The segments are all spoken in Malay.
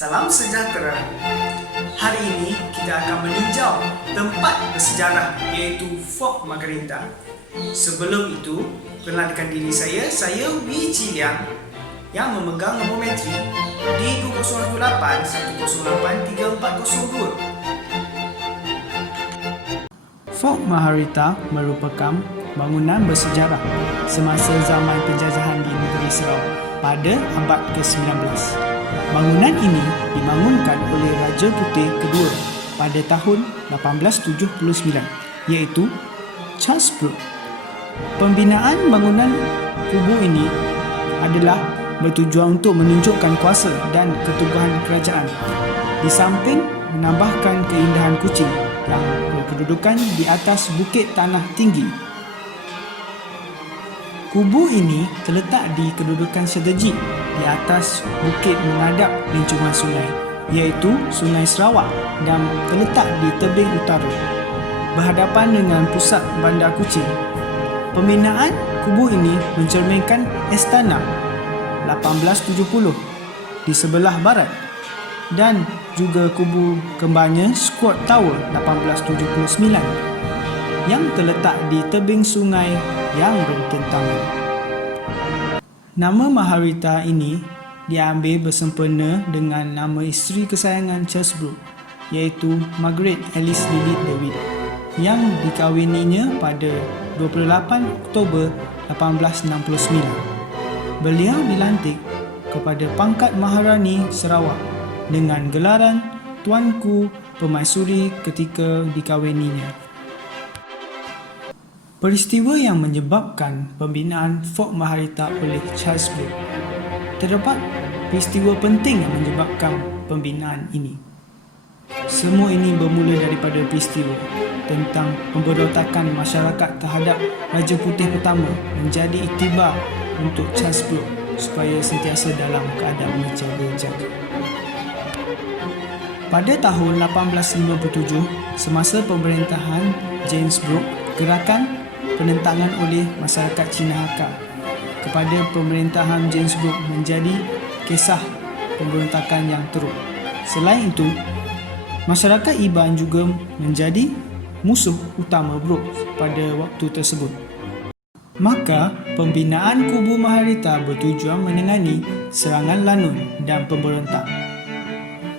Salam sejahtera. Hari ini kita akan meninjau tempat bersejarah iaitu Fort Margherita. Sebelum itu, perkenalkan diri saya Wee Chi Liang yang memegang nombor metri di 2018 108 3402. Fort Margherita merupakan bangunan bersejarah semasa zaman penjajahan di negeri Sarawak pada abad ke-19. Bangunan ini dibangunkan oleh Raja Putih kedua pada tahun 1879 iaitu Charles Brooke. Pembinaan bangunan kubu ini adalah bertujuan untuk menunjukkan kuasa dan keteguhan kerajaan di samping menambahkan keindahan Kuching yang berkedudukan di atas bukit tanah tinggi. Kubu ini terletak di kedudukan strategik di atas bukit menghadap lincongan sungai iaitu Sungai Sarawak dan terletak di tebing utara berhadapan dengan pusat bandar Kuching. Pembinaan kubu ini mencerminkan Istana 1870 di sebelah barat dan juga kubu kembarnya Squat Tower 1879 yang terletak di tebing sungai yang bertentangan. Nama Margherita ini diambil bersempena dengan nama isteri kesayangan Charles Brooke iaitu Margaret Alice Lilith David yang dikahwininya pada 28 Oktober 1869. Beliau dilantik kepada pangkat Maharani Sarawak dengan gelaran Tuanku Permaisuri ketika dikahwininya. Peristiwa yang menyebabkan pembinaan Fort Margherita oleh Charles Brooke. Terdapat peristiwa penting yang menyebabkan pembinaan ini. Semua ini bermula daripada peristiwa tentang pemberontakan masyarakat terhadap Raja Putih pertama menjadi iktibar untuk Charles Brooke supaya sentiasa dalam keadaan berjaga-jaga. Pada tahun 1857, semasa pemerintahan James Brooke, gerakan penentangan oleh masyarakat Cina Hakka kepada pemerintahan James Brooke menjadi kisah pemberontakan yang teruk. Selain itu, masyarakat Iban juga menjadi musuh utama Brooke pada waktu tersebut. Maka, pembinaan kubu Margherita bertujuan menangani serangan lanun dan pemberontak.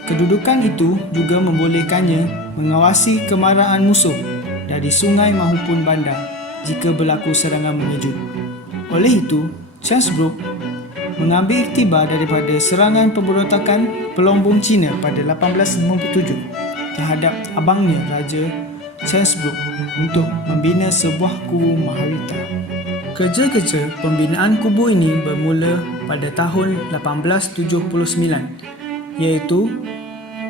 Kedudukan itu juga membolehkannya mengawasi kemarahan musuh dari sungai maupun bandar jika berlaku serangan mengejut. Oleh itu, Charles Brooke mengambil iktibar daripada serangan pemberontakan pelombong Cina pada 1857 terhadap abangnya Raja Charles Brooke untuk membina sebuah kubu Margherita. Kerja-kerja pembinaan kubu ini bermula pada tahun 1879 iaitu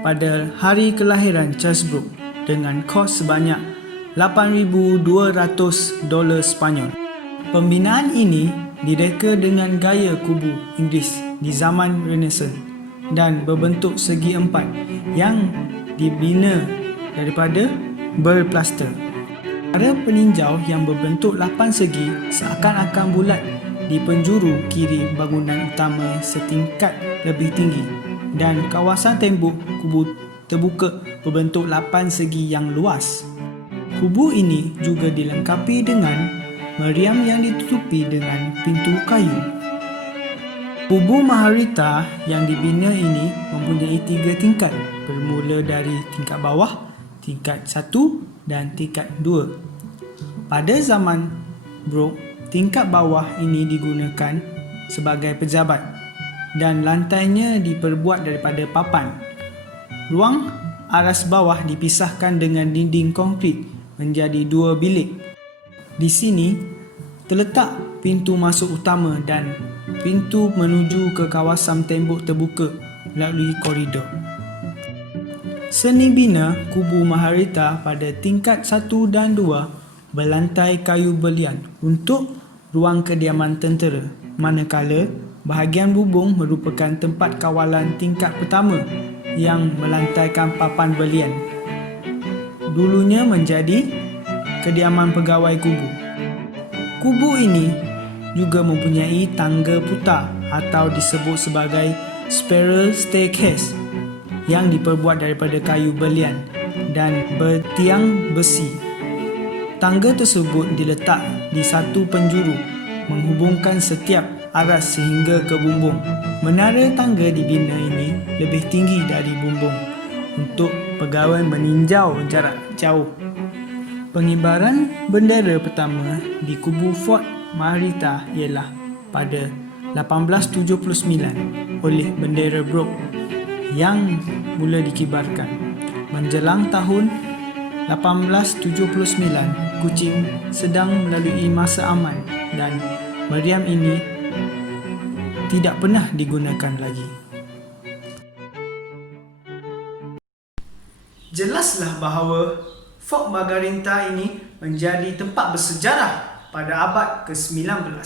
pada hari kelahiran Charles Brooke dengan kos sebanyak $8,200 Spanyol. Pembinaan ini direka dengan gaya kubu Inggeris di zaman Renaissance dan berbentuk segi empat yang dibina daripada berplaster. Para peninjau yang berbentuk 8 segi seakan-akan bulat di penjuru kiri bangunan utama setingkat lebih tinggi dan kawasan tembok kubu terbuka berbentuk 8 segi yang luas. Kubu ini juga dilengkapi dengan meriam yang ditutupi dengan pintu kayu. Kubu Margherita yang dibina ini mempunyai 3 tingkat bermula dari tingkat bawah, tingkat 1 dan tingkat 2. Pada zaman Brooke, tingkat bawah ini digunakan sebagai pejabat dan lantainya diperbuat daripada papan. Ruang aras bawah dipisahkan dengan dinding konkrit menjadi 2 bilik. Di sini terletak pintu masuk utama dan pintu menuju ke kawasan tembok terbuka melalui koridor. Seni bina kubu Margherita pada tingkat 1 dan 2 berlantai kayu belian untuk ruang kediaman tentera, manakala bahagian bubung merupakan tempat kawalan tingkat pertama yang melantaikan papan belian. Dulunya menjadi kediaman pegawai kubu. Kubu ini juga mempunyai tangga putar atau disebut sebagai spiral staircase yang diperbuat daripada kayu belian dan bertiang besi. Tangga tersebut diletak di satu penjuru menghubungkan setiap aras sehingga ke bumbung. Menara tangga dibina ini lebih tinggi dari bumbung untuk pegawai meninjau jarak jauh. Pengibaran bendera pertama di kubu Fort Maharita ialah pada 1879 oleh bendera Brooke yang mula dikibarkan. Menjelang tahun 1879, Kuching sedang melalui masa aman dan meriam ini tidak pernah digunakan lagi. Jelaslah bahawa Fort Margarita ini menjadi tempat bersejarah pada abad ke-19.